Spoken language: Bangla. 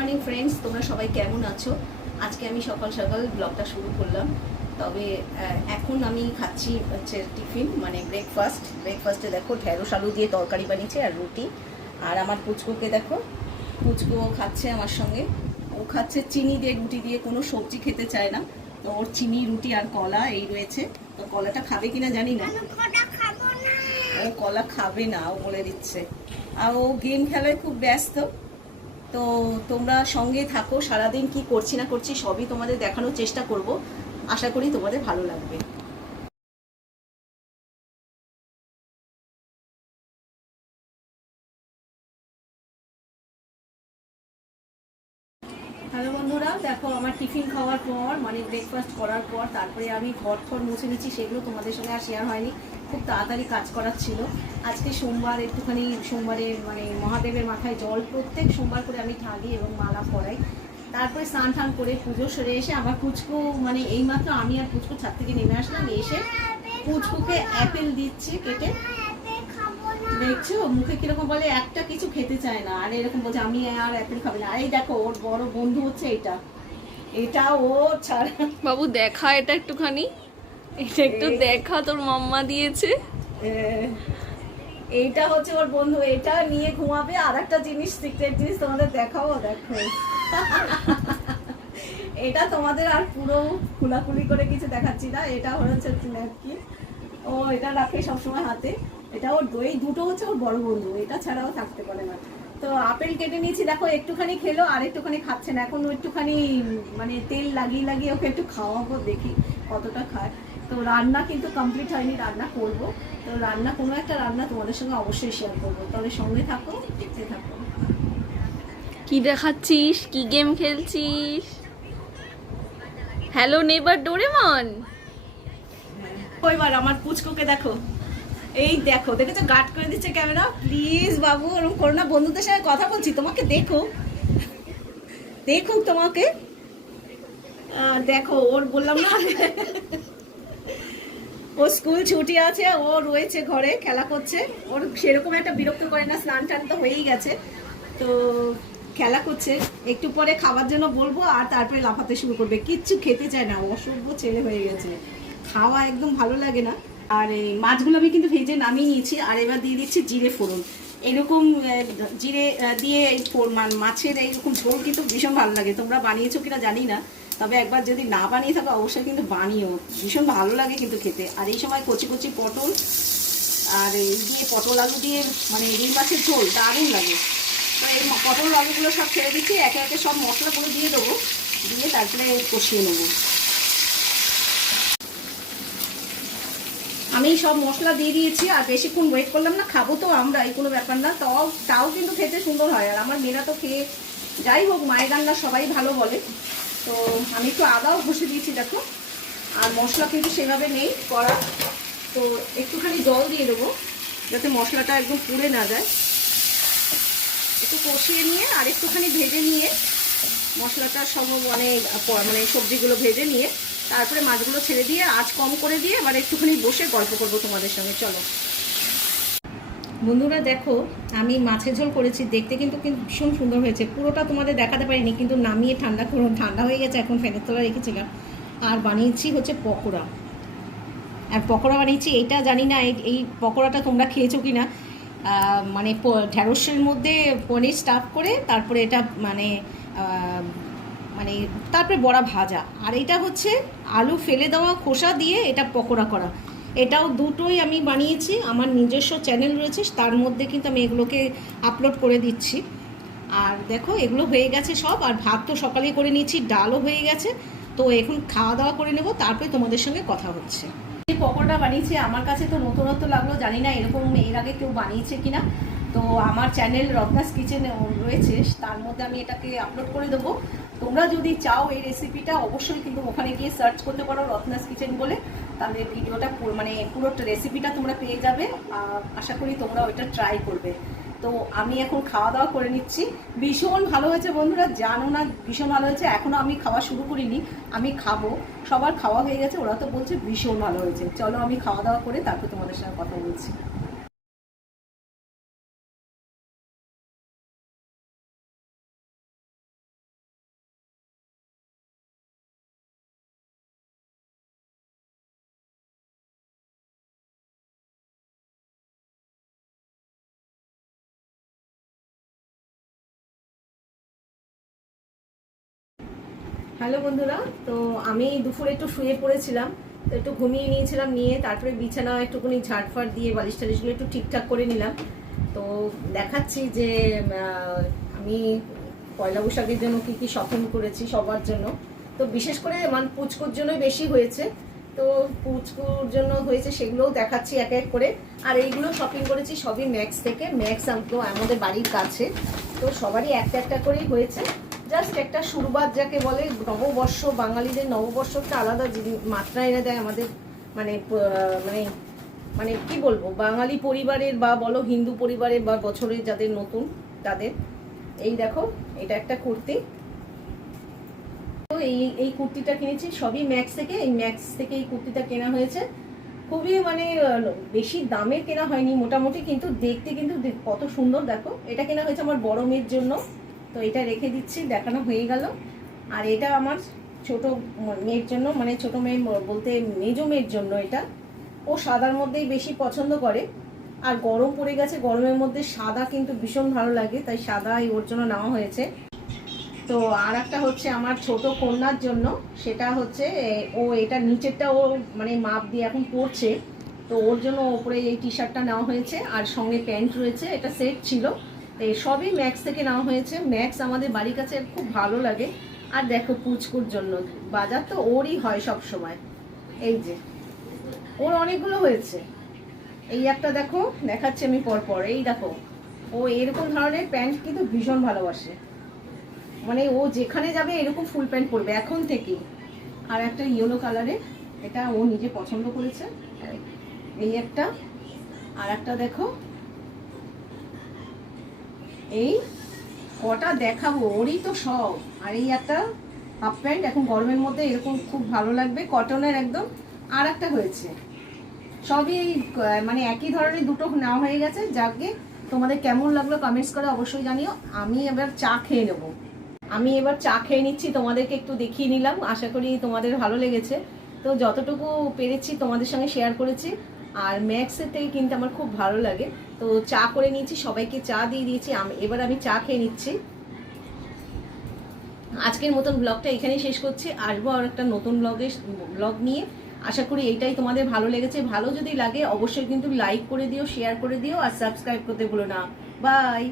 মর্নিং ফ্রেন্ডস তোমরা সবাই কেমন আছো? আজকে আমি সকাল সকাল ব্লগটা শুরু করলাম। তবে এখন আমি খাচ্ছি হচ্ছে টিফিন মানে ব্রেকফাস্ট ব্রেকফাস্টে দেখো ঢেঁড়স আলু দিয়ে তরকারি বানিয়েছে আর রুটি। আর আমার পুচকুকে দেখো পুচকু খাচ্ছে আমার সঙ্গে। ও খাচ্ছে চিনি দিয়ে রুটি দিয়ে কোনো সবজি খেতে চায় না। তো ওর চিনি রুটি আর কলা এই রয়েছে। তো কলাটা খাবে কিনা জানি না। ও কলা খাবে না ও বলে দিচ্ছে। আর ও গেম খেলায় খুব ব্যস্ত। তো তোমরা সঙ্গে থাকো, সারাদিন কি করছি না করছি সবই তোমাদের দেখানোর চেষ্টা করব। আশা করি তোমাদের ভালো লাগবে। হ্যালো বন্ধুরা, দেখো আমার টিফিন খাওয়ার পর মানে ব্রেকফাস্ট করার পর, তারপরে আমি ঘর ঘর মুছে নিচ্ছি, সেগুলো তোমাদের সঙ্গে আর শেয়ার হয়নি। খুব তাড়াতাড়ি কাজ করার ছিল। আজকে সোমবার, একটুখানি সোমবারে মানে মহাদেবের মাথায় জল প্রত্যেক সোমবার করে আমি ঢালি এবং মালা পরাই। তারপরে স্নান টান করে পুজো সেরে এসে আমার পুচকু মানে এইমাত্র আমি আর পুচকু ছাদ থেকে নেমে আসলাম, এসে পুচকুকে অ্যাপেল দিচ্ছি কেটে। দেখছ? মুখে কীরকম বলে একটা কিছু খেতে চায় না। আর এরকম বলছে আমি আর অ্যাপেল খাব না। আর এই দেখো ওর বড় বন্ধু হচ্ছে এটা। এটা ও ছাড়া বাবু দেখা এটা একটুখানি। এটা একটু দেখা তোর মাম্মা দিয়েছে। এইটা হচ্ছে ওর বন্ধু। এটা নিয়ে ঘুমাবে আর একটা জিনিস সিক্রেট জিনিস তোমাদের দেখাবো দেখো। এটা তোমাদের আর পুরো খোলাখুলি করে কিছু দেখাচ্ছি না। এটা হচ্ছে ন্যাপকিন ও এটা রাখে সবসময় হাতে। এটা ওর এই দুটো হচ্ছে ওর বড় বন্ধু এটা ছাড়াও থাকতে পারে না। তো আপেল কেটে নিয়েছি দেখো একটুখানি খেলো আর একটুখানি খাচ্ছে না এখন ও একটুখানি মানে তেল লাগিয়ে লাগিয়ে ওকে একটু খাওয়াবো দেখি কতটা খায়। তো রান্না কিন্তু কমপ্লিট হয়নি রান্না করব। তো রান্না কোনো একটা রান্না তোমাদের সঙ্গে অবশ্যই শেয়ার করব। তবে সঙ্গে থাকো দেখতে থাকো। কি দেখাচ্ছিস? কি গেম খেলছিস? হ্যালো নেবার ডোরেমন কইবার আমার পুচকুকে দেখো। এই দেখো, দেখেছ? গার্ড করে দিচ্ছে ক্যামেরা প্লিজ বাবু ওরকম করো না। বন্ধুদের সঙ্গে কথা বলছি, তোমাকে দেখো। দেখুক তোমাকে। দেখো, ওর বললাম না। ও স্কুল ছুটি আছে, ও রয়েছে ঘরে, খেলা করছে। ওর সেরকম একটা বিরক্ত করে না, স্নান টান তো হয়েই গেছে। তো খেলা করছে। একটু পরে খাবার জন্য বলব, আর তারপরে লাফাতে শুরু করবে। কিচ্ছু খেতে চায় না, অসভ্য ছেলে হয়ে গেছে। খাওয়া একদম ভালো লাগে না। আর এই মাছগুলো আমি কিন্তু ভেজে নামিয়ে নিয়েছি, আর এবার দিয়ে দিচ্ছি জিরে ফোড়ন। এরকম জিরে দিয়ে এই মাছের এইরকম ঝোল কিন্তু ভীষণ ভালো লাগে। তোমরা বানিয়েছো কিনা জানি না, তবে একবার যদি না বানিয়ে থাকো, অবশ্যই কিন্তু বানিও। ভীষণ ভালো লাগে কিন্তু খেতে। আর এই সময় কচি কচি পটল, আর এই দিয়ে পটল আলু দিয়ে মানে রুই মাছের ঝোল, দারুণ লাগে। তো এই পটল আলুগুলো সব ছেড়ে দিচ্ছি, একে একে সব মশলাগুলো দিয়ে দেবো, দিয়ে তারপরে কষিয়ে নেব। আমি সব মশলা দিয়ে দিয়েছি, আর বেশিক্ষণ ওয়েট করলাম না, খাব তো আমরা, এই কোনো ব্যাপার না। তাও তাও কিন্তু খেতে সুন্দর হয়, আর আমার মেয়েরা তো খেয়ে, যাই হোক, মায়ের রান্না সবাই ভালো বলে। তো আমি একটু আদাও ঘষে দিয়েছি, দেখো। আর মশলা কিন্তু সেভাবে নেই করা তো একটুখানি জল দিয়ে দেবো, যাতে মশলাটা একদম পুড়ে না যায়। একটু কষিয়ে নিয়ে, আর একটুখানি ভেজে নিয়ে, মশলাটা সব মানে মানে সবজিগুলো ভেজে নিয়ে তারপরে মাছগুলো ছেড়ে দিয়ে, আঁচ কম করে দিয়ে এবার একটুখানি বসে গল্প করব তোমাদের সঙ্গে, চলো। বন্ধুরা দেখো, আমি মাছের ঝোল করেছি, দেখতে কিন্তু ভীষণ সুন্দর হয়েছে। পুরোটা তোমাদের দেখাতে পারিনি, কিন্তু নামিয়ে ঠান্ডা ঠান্ডা হয়ে গেছে, এখন ফ্যানের তোলা রেখেছিলাম। আর বানিয়েছি হচ্ছে পকোড়া। আর পকোড়া বানিয়েছি এইটা জানি না, এই- পকোড়াটা তোমরা খেয়েছো কি না মানে ঢ্যাঁড়সের মধ্যে পনির স্টাফ করে, তারপরে এটা মানে মানে তারপরে বড়া ভাজা। আর এটা হচ্ছে আলু ফেলে দেওয়া খোসা দিয়ে এটা পকোড়া করা। এটাও দুটোই আমি বানিয়েছি, আমার নিজস্ব চ্যানেল রয়েছে, তার মধ্যে কিন্তু আমি এগুলোকে আপলোড করে দিচ্ছি। আর দেখো, এগুলো হয়ে গেছে সব, আর ভাত তো সকালেই করে নিয়েছি, ডালও হয়ে গেছে। তো এখন খাওয়া দাওয়া করে নেব, তারপরে তোমাদের সঙ্গে কথা হচ্ছে। পকোড়া বানিয়েছি, আমার কাছে তো নতুনত্ব লাগল, জানি না এরকম এর আগে কেউ বানিয়েছে কিনা। তো আমার চ্যানেল রত্নাস কিচেন রয়েছে, তার মধ্যে আমি এটাকে আপলোড করে দেবো। তোমরা যদি চাও এই রেসিপিটা অবশ্যই কিন্তু ওখানে গিয়ে সার্চ করতে পারো রত্নাস কিচেন বলে। তাহলে ভিডিওটা মানে পুরো রেসিপিটা তোমরা পেয়ে যাবে। আশা করি তোমরা ওইটা ট্রাই করবে। তো আমি এখন খাওয়া দাওয়া করে নিচ্ছি। ভীষণ ভালো হয়েছে বন্ধুরা, জানো না ভীষণ ভালো হয়েছে। এখনও আমি খাওয়া শুরু করিনি, আমি খাব। সবার খাওয়া হয়ে গেছে, ওরা তো বলছে ভীষণ ভালো হয়েছে। চলো আমি খাওয়া দাওয়া করে তারপর তোমাদের সঙ্গে কথা বলছি। হ্যালো বন্ধুরা, তো আমি দুপুরে একটু শুয়ে পড়েছিলাম, তো একটু ঘুমিয়ে নিয়েছিলাম, নিয়ে তারপরে বিছানা একটুখানি ঝাড়ফাড় দিয়ে বালিশ টালিশগুলো একটু ঠিকঠাক করে নিলাম। তো দেখাচ্ছি যে আমি পয়লা বৈশাখের জন্য কি কি শপিং করেছি সবার জন্য। তো বিশেষ করে মানে পুচকুর জন্যই বেশি হয়েছে। তো পুচকুর জন্য হয়েছে সেগুলোও দেখাচ্ছি এক এক করে। আর এইগুলো শপিং করেছি সবই ম্যাক্স থেকে। ম্যাক্স আমাদের বাড়ির কাছে। তো সবারই একটা একটা করেই হয়েছে। জাস্ট একটা শুরুবাত যাকে বলে নববর্ষ, বাঙালিদের নববর্ষটা আলাদা জিনি- মাত্রা এনে দেয় আমাদের মানে মানে মানে কি বলব? বাঙালি পরিবারের বা বলো হিন্দু পরিবারের বা বছরের যাদের নতুন, তাদের। এই দেখো, এটা একটা কুর্তি। তো এই এই কুর্তিটা কিনেছি, সবই ম্যাক্স থেকে। এই ম্যাক্স থেকে এই কুর্তিটা কেনা হয়েছে। খুবই মানে বেশি দামে কেনা হয়নি, মোটামুটি, কিন্তু দেখতে কিন্তু কত সুন্দর, দেখো। এটা কেনা হয়েছে আমার বড় মেয়ের জন্য। তো এটা রেখে দিচ্ছি, দেখানো হয়ে গেল। আর এটা আমার ছোট মেয়ের জন্য মানে ছোট মেয়ে বলতে মেজো মেয়ের জন্য এটা। ও সাদার মধ্যেই বেশি পছন্দ করে। আর গরম পড়ে গেছে, গরমের মধ্যে সাদা কিন্তু ভীষণ ভালো লাগে, তাই সাদাই ওর জন্য নেওয়া হয়েছে। তো আর একটা হচ্ছে আমার ছোট কন্যার জন্য, সেটা হচ্ছে ও এটা নিচেরটা ও মানে মাপ দিয়ে এখন পরছে। তো ওর জন্য ওপরে এই টি শার্টটা নেওয়া হয়েছে, আর সঙ্গে প্যান্ট রয়েছে, এটা সেট ছিল। এই সবই ম্যাক্স থেকে নেওয়া হয়েছে। ম্যাক্স আমাদের বাড়ির কাছে খুব ভালো লাগে। আর দেখো পুচকুর জন্য। বাজার তো ওরই হয় সব সময়। এই যে, ওর অনেকগুলো হয়েছে। এই একটা দেখো, দেখাচ্ছি আমি পরপর। এই দেখো, ও এরকম ধরনের প্যান্ট কিন্তু ভীষণ ভালোবাসে। মানে ও যেখানে যাবে এরকম ফুল প্যান্ট পরবে, এখন থেকেই। আর একটা ইয়েলো কালারের এটা ও নিজে পছন্দ করেছে। এই একটা। আর একটা দেখো এই কটা দেখাবো ওরই তো সব। আর এই একটা হাফ প্যান্ট এখন গরমের মধ্যে এরকম খুব ভালো লাগবে কটনের একদম আর একটা হয়েছে। সবই এই, মানে একই ধরনের দুটো নেওয়া হয়ে গেছে যাকে তোমাদের কেমন লাগল কমেন্টস করে অবশ্যই জানিও। আমি এবার চা খেয়ে নেব। আমি এবার চা খেয়ে নিচ্ছি তোমাদেরকে একটু দেখিয়ে নিলাম। আশা করি তোমাদের ভালো লেগেছে। তো যতটুকু পেরেছি তোমাদের সঙ্গে শেয়ার করেছি। আর ম্যাক্সের থেকে কিন্তু আমার খুব ভালো লাগে। তো চা করে নিয়েছি, সবাইকে চা দিয়ে দিয়েছি। এবার আমি চা খেয়ে নিচ্ছি। আজকের মতন ব্লগটা এখানেই শেষ করছি। আসব আর একটা নতুন ব্লগে ব্লগ নিয়ে। আশা করি এইটাই তোমাদের ভালো লেগেছে। ভালো যদি লাগে, অবশ্যই কিন্তু লাইক করে দিও শেয়ার করে দিও, আর সাবস্ক্রাইব করতে ভুলো না। বাই